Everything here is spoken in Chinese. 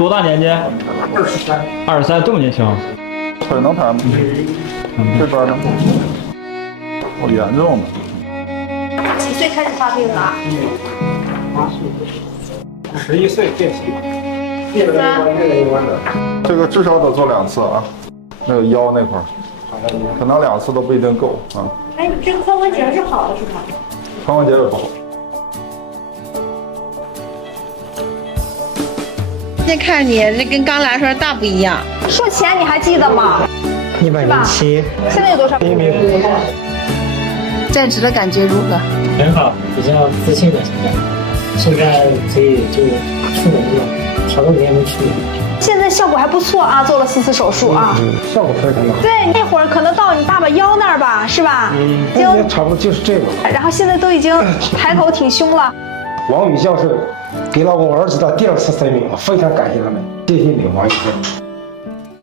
多大年纪23。23，这么年轻。腿能抬吗？这边呢？好严重的。几岁开始发病的11岁变性。这个至少得做2次啊，那个腰那块儿，可能2次都不一定够啊。哎，你这个髋关节是好的是吧？髋关节也不好。现在看你这跟刚来的时候大不一样。术前你还记得吗107。现在有多少？站直的感觉如何？很好，比较自信了。现在可以就出门了，好多年没出门。现在效果还不错啊，做了4次手术啊。效果非常好。对，那会儿可能到你爸爸腰那儿吧，是吧？那差不多就是这个。然后现在都已经抬头挺胸了。王宇教授给了我儿子的第2次生命，我非常感谢他们，谢谢你，王医生。